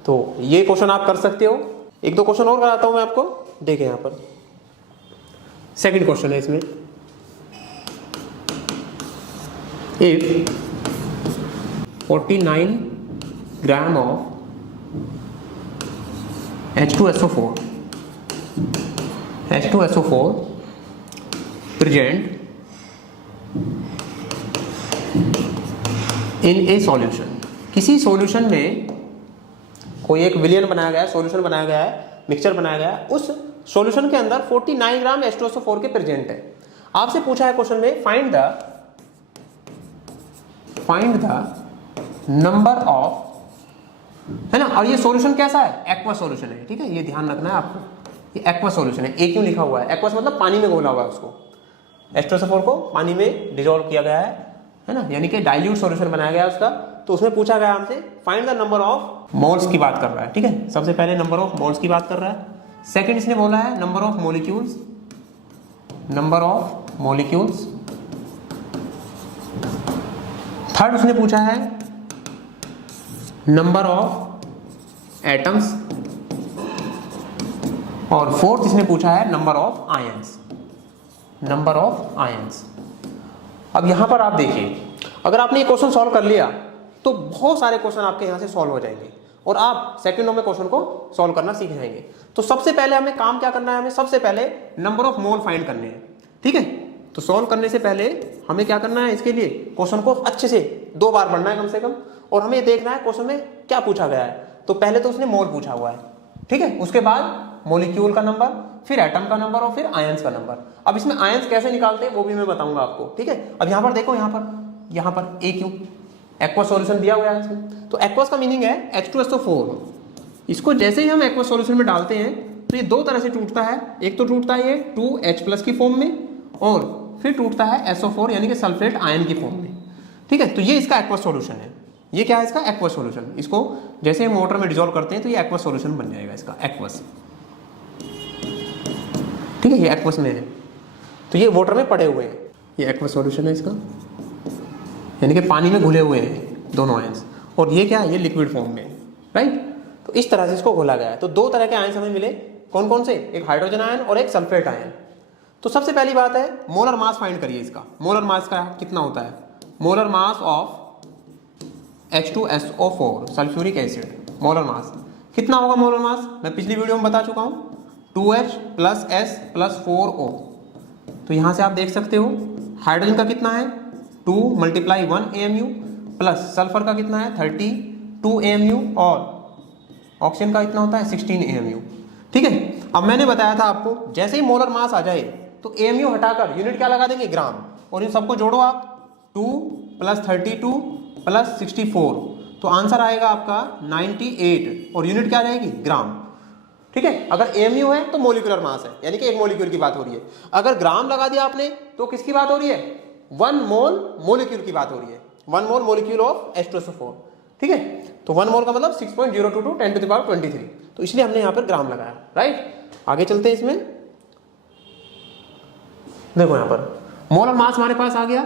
तो ये क्वेश्चन आप कर सकते हो। 1-2 क्वेश्चन और कराता हूँ मैं आपको। देखें यहाँ पर सेकंड क्वेश्चन है इसमें, if 49 gram of H2SO4 H2SO4 present in A solution. किसी सॉल्यूशन में कोई एक विलियन बनाया गया है, सॉल्यूशन बनाया गया है, मिक्सचर बनाया गया है, उस सॉल्यूशन के अंदर 49 ग्राम H2SO4 के प्रेजेंट है। आपसे पूछा है क्वेश्चन में फाइंड द नंबर ऑफ, है ना, और ये सॉल्यूशन कैसा है, एक्वा सॉल्यूशन है, ठीक है, ये ध्यान रखना है आपको, ये एक्वा सॉल्यूशन है। ए क्यों लिखा हुआ है, एक्वा मतलब पानी में घोला हुआ है, उसको H2SO4 को पानी में डिसॉल्व किया गया है ना, यानी कि डाइल्यूट सॉल्यूशन बनाया गया है उसका। तो उसमें पूछा गया हमसे find the number of moles की बात कर रहा है, ठीक है, सबसे पहले नंबर ऑफ मोल्स की बात कर रहा है। सेकंड इसने बोला है नंबर ऑफ मॉलिक्यूल्स, थर्ड उसने पूछा है नंबर ऑफ एटम्स, और फोर्थ इसने पूछा है नंबर ऑफ आयंस। अब यहां पर आप देखिए, अगर आपने ये क्वेश्चन सॉल्व कर लिया तो बहुत सारे क्वेश्चन आपके यहां से सॉल्व हो जाएंगे और आप सेकंडों में क्वेश्चन को सॉल्व करना सीख जाएंगे। तो सबसे पहले हमें काम क्या करना है, हमें सबसे पहले नंबर ऑफ मोल फाइंड करने हैं, ठीक है। तो सॉल्व करने से पहले हमें क्या करना है, इसके लिए क्वेश्चन को अच्छे से 2 बार पढ़ना है कम से कम, और हमें देखना है क्वेश्चन में क्या पूछा गया है। तो पहले तो उसने मोल पूछा हुआ है, ठीक है, उसके बाद मॉलिक्यूल का नंबर, फिर एटम का नंबर और फिर आयंस का नंबर। अब इसमें आयंस कैसे निकालते हैं वो भी मैं बताऊंगा आपको, ठीक है। अब यहाँ पर देखो, यहाँ पर ए क्यू एक्वा सॉल्यूशन दिया हुआ है इसमें। तो एक्वस का मीनिंग है H2SO4। इसको जैसे ही हम एक्वा सॉल्यूशन में डालते हैं तो ये 2 तरह से टूटता है। एक तो टूटता है ये 2H+ की फॉर्म में, और फिर टूटता है SO4 यानी कि सल्फेट आयन की फॉर्म में, ठीक है। तो ये इसका एक्वा सॉल्यूशन है। ये क्या है, इसका एक्वा सॉल्यूशन। इसको जैसे हम वाटर में डिसॉल्व करते हैं तो ये एक्वा सॉल्यूशन बन जाएगा इसका, एक्वस, ठीक है। ये एक्वस में है, तो ये वाटर में पड़े हुए हैं, ये एक्वा सॉल्यूशन है इसका, यानी कि पानी में घुले हुए हैं दोनों आयंस। और ये क्या है, ये लिक्विड फॉर्म में, राइट। तो इस तरह से इसको घोला गया है। तो 2 तरह के आयंस हमें मिले, कौन कौन से, एक हाइड्रोजन आयन और एक सल्फेट आयन। तो सबसे पहली बात है मोलर मास फाइंड करिए इसका। मोलर मास का कितना होता है, molar mass of H2SO4 sulphuric acid, molar mass कितना होगा। मोलर मास मैं पिछली वीडियो में बता चुका हूं, 2H + S + 4O। तो यहां से आप देख सकते हो हाइड्रोजन का कितना है 2 × 1 AMU, प्लस सल्फर का कितना है 32 AMU, और ऑक्सीजन का इतना होता है 16 AMU, ठीक है। अब मैंने बताया था आपको, जैसे ही मोलर मास आ जाए तो AMU हटाकर यूनिट क्या लगा देंगे, ग्राम, और इन सबको जोड़ो आप, 2 + 32 + 64, तो आंसर आएगा आपका 98, और यूनिट क्या रहेगी, ग्राम, ठीक है। अगर AMU है तो मोलिकुलर मास है, यानी कि एक मोलिक्यूल की बात हो रही है। अगर ग्राम लगा दिया आपने तो किसकी बात हो रही है, 1 मोल मोलिक्यूल की बात हो रही है, 1 मोल मोलिक्यूल ऑफ H2SO4, ठीक है। तो 1 मोल का मतलब 6.022 10⁻23, तो इसलिए हमने यहाँ पर ग्राम लगाया, राइट। आगे चलते हैं इसमें, देखो यहाँ पर मोलर मास हमारे पास आ गया,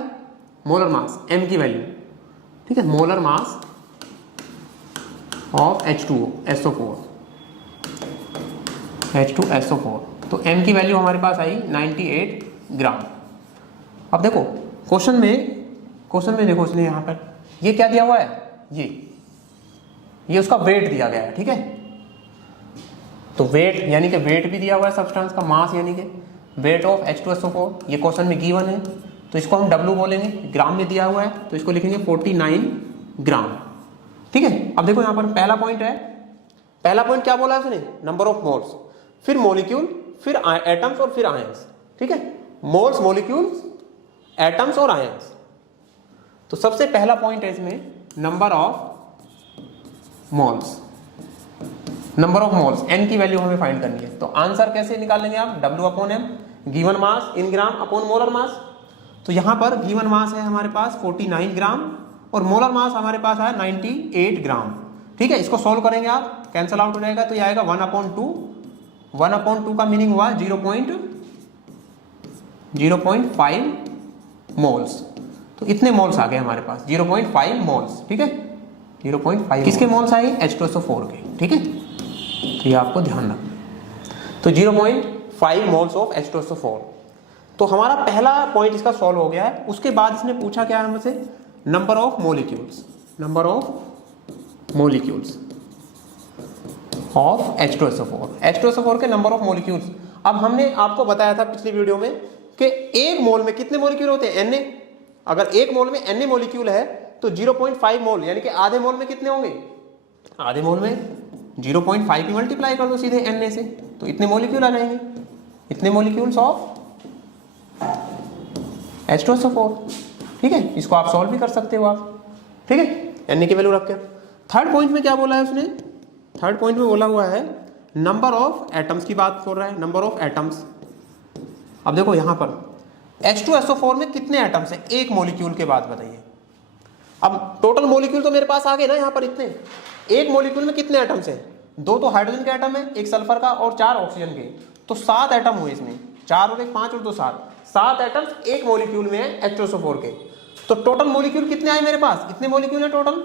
मोलर मास m की वैल्यू, ठीक है, मोलर मास ऑफ H2SO4, तो m की वैल्यू हमारे पास आई 98 ग्राम। अब देखो क्वेश्चन में देखो उसने यहाँ पर ये क्या दिया हुआ है, ये उसका वेट दिया गया है, ठीक है। तो वेट यानी कि वेट भी दिया हुआ है सब्सटेंस का, मास यानी कि वेट ऑफ H2SO4, ये क्वेश्चन में गिवन है, तो इसको हम W बोलेंगे, ग्राम में दिया हुआ है तो इसको लिखेंगे 49 ग्राम, ठीक है। अब देखो यहाँ पर पहला पॉइंट है, पहला पॉइंट क्या बोला है उसने, नंबर ऑफ मोल्स, फिर मॉलिक्यूल, फिर एटम्स और फिर आयंस, ठीक है। मोल्स, मॉलिक्यूल्स, एटम्स और आयंस। तो सबसे पहला पॉइंट है इसमें number of moles, number of moles, n की वैल्यू हमें फाइंड करनी है। तो आंसर कैसे निकालेंगे आप, W/m, गिवन मास इन ग्राम अपॉन मोलर मास। तो यहां पर गिवन मास है हमारे पास 49 ग्राम और मोलर मास हमारे पास है 98 ग्राम, ठीक है। इसको सोल्व करेंगे आप, कैंसल आउट हो जाएगा, तो ये आएगा 1/2। 1/2 का मीनिंग हुआ 0.5 मोल्स। तो इतने मोल्स आ गए हमारे पास, 0.5 मोल्स, ठीक है। 0.5 किसके मोल्स आए, H2SO4 के, ठीक है। तो ये आपको ध्यान रखना। तो 0.5 मोल्स ऑफ H2SO4। तो हमारा पहला पॉइंट इसका सॉल्व हो गया है। उसके बाद इसने पूछा क्या हमसे, number of molecules, number of molecules. Of H2SO4, H2SO4 के नंबर ऑफ मॉलिक्यूल्स। अब हमने आपको बताया था पिछली वीडियो में कि एक मोल में कितने मॉलिक्यूल होते हैं, Na। अगर एक मोल में Na मॉलिक्यूल है तो 0.5 मोल यानी कि आधे मोल में कितने होंगे, आधे मोल में 0.5 की मल्टीप्लाई कर दो सीधे Na से, तो इतने मॉलिक्यूल आ जाएंगे, इतने मॉलिक्यूल्स ऑफ H2SO4। ठीक है, इसको आप सॉल्व भी कर सकते हो आप। ठीक है, Na की वैल्यू रख के। थर्ड पॉइंट में क्या बोला है उसने, थर्ड पॉइंट में बोला हुआ है नंबर ऑफ एटम्स की बात हो रहा है, नंबर ऑफ एटम्स। अब देखो यहां पर H2SO4 में कितने एटम्स हैं एक मॉलिक्यूल के बाद, बताइए। अब टोटल मॉलिक्यूल तो मेरे पास आ गए ना यहाँ पर इतने, एक मॉलिक्यूल में कितने एटम्स हैं, 2 तो हाइड्रोजन के एटम है, 1 सल्फर का और 4 ऑक्सीजन के, तो 7 एटम हुए इसमें, 4 और 1 5 और 2 7 एटम्स एक मॉलिक्यूल में है H2SO4 के। तो टोटल मॉलिक्यूल कितने आए मेरे पास, इतने मॉलिक्यूल है टोटल,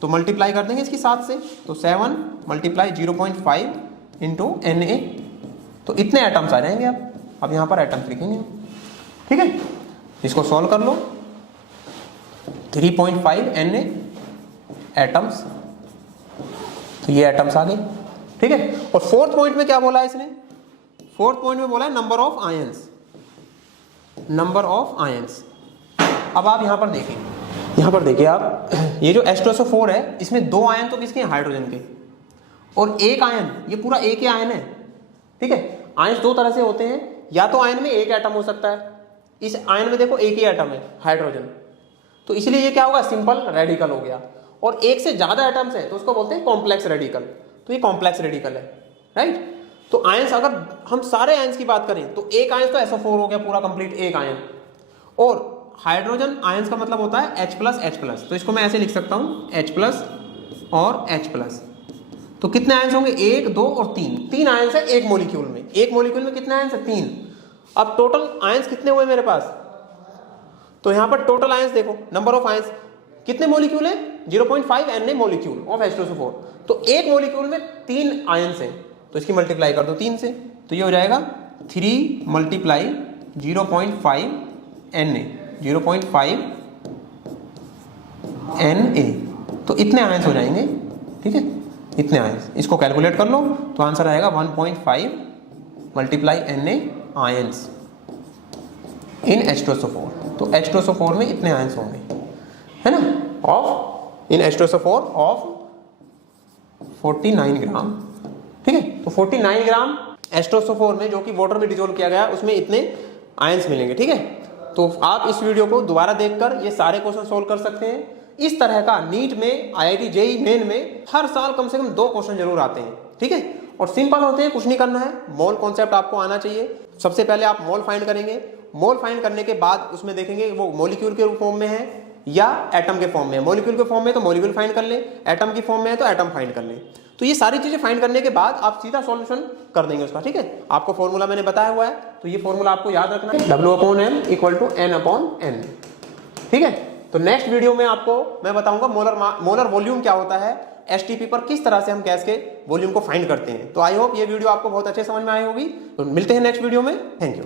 तो मल्टीप्लाई कर देंगे इसकी 7 से, तो 7 मल्टीप्लाई 0.5 इंटू Na, तो इतने एटम्स आ जाएंगे। अब यहाँ पर एटम्स लिखेंगे, ठीक है, इसको सॉल्व कर लो। 3.5 Na एटम्स, तो ये एटम्स आ गए। ठीक है, और फोर्थ पॉइंट में क्या बोला है इसने, फोर्थ पॉइंट में बोला है number of ions, number of ions. अब आप यहां पर देखिए, यहां पर देखिए आप, ये जो H2SO4 है इसमें 2 आयन तो किसके हैं, हाइड्रोजन के, और 1 आयन, ये पूरा एक ही आयन है। ठीक है, आयंस 2 तरह से होते हैं, या तो आयन में एक एटम हो सकता है, इस आयन में देखो एक ही एटम है हाइड्रोजन, तो इसलिए ये क्या होगा, सिंपल रेडिकल हो गया। और एक से ज्यादा एटम्स है तो उसको बोलते हैं कॉम्प्लेक्स रेडिकल, तो ये कॉम्प्लेक्स रेडिकल है, राइट। तो आयंस, अगर हम सारे आयंस की बात करें तो एक आयंस तो SO4 हो गया पूरा कंप्लीट एक आयन, और हाइड्रोजन आयंस का मतलब होता है H+H+, तो इसको मैं ऐसे लिख सकता हूं H+ और H+। तो कितने आयंस होंगे, 1 2 और 3 आयंस है एक मॉलिक्यूल में, एक मॉलिक्यूल में कितने आयंस है, 3। अब टोटल आयंस कितने हुए मेरे पास, तो यहां पर टोटल आयंस देखो, नंबर ऑफ आयंस कितने मॉलिक्यूल है, 0.5 Na मॉलिक्यूल ऑफ H2SO4, तो एक मॉलिक्यूल में 3 आयंस हैं, तो इसकी मल्टीप्लाई कर दो 3 से, तो ये हो जाएगा 3 मल्टीप्लाई 0.5 Na, 0.5 Na, तो इतने आयंस हो जाएंगे। ठीक है, इतने आयंस, इसको कैलकुलेट कर लो तो आंसर आएगा 1.5 multiply Na ions in H2SO4। तो H2SO4 में इतने आयंस होंगे, है ना, ऑफ इन H2SO4 ऑफ 49 ग्राम। ठीक है, तो 49 ग्राम H2SO4 में, जो कि वाटर में डिसॉल्व किया गया, उसमें इतने आयंस मिलेंगे। ठीक है, तो आप इस वीडियो को दोबारा देखकर ये सारे क्वेश्चन सोल्व कर सकते हैं। इस तरह का नीट में, IIT JEE मेन में हर साल कम से कम 2 क्वेश्चन जरूर आते हैं। ठीक है, और सिंपल होते हैं, कुछ नहीं करना है, मोल कॉन्सेप्ट आपको आना चाहिए। सबसे पहले आप मोल फाइंड करेंगे, मोल फाइंड करने के बाद उसमें देखेंगे वो मॉलिक्यूल के फॉर्म में है या एटम के फॉर्म में है। मॉलिक्यूल के फॉर्म में तो मॉलिक्यूल फाइंड कर ले, एटम की फॉर्म में है तो एटम फाइंड कर ले। तो ये सारी चीजें फाइंड करने के बाद आप सीधा सॉल्यूशन कर देंगे उसका। ठीक है, आपको फॉर्मूला मैंने बताया हुआ है, तो ये फॉर्मूला आपको याद रखना है, W/M = N/N। ठीक है, तो नेक्स्ट वीडियो में आपको मैं बताऊंगा मोलर वॉल्यूम क्या होता है, STP पर किस तरह से हम गैस के वॉल्यूम को फाइंड करते हैं। तो आई होप ये वीडियो आपको बहुत अच्छे समझ में आई होगी। तो मिलते हैं नेक्स्ट वीडियो में, थैंक यू।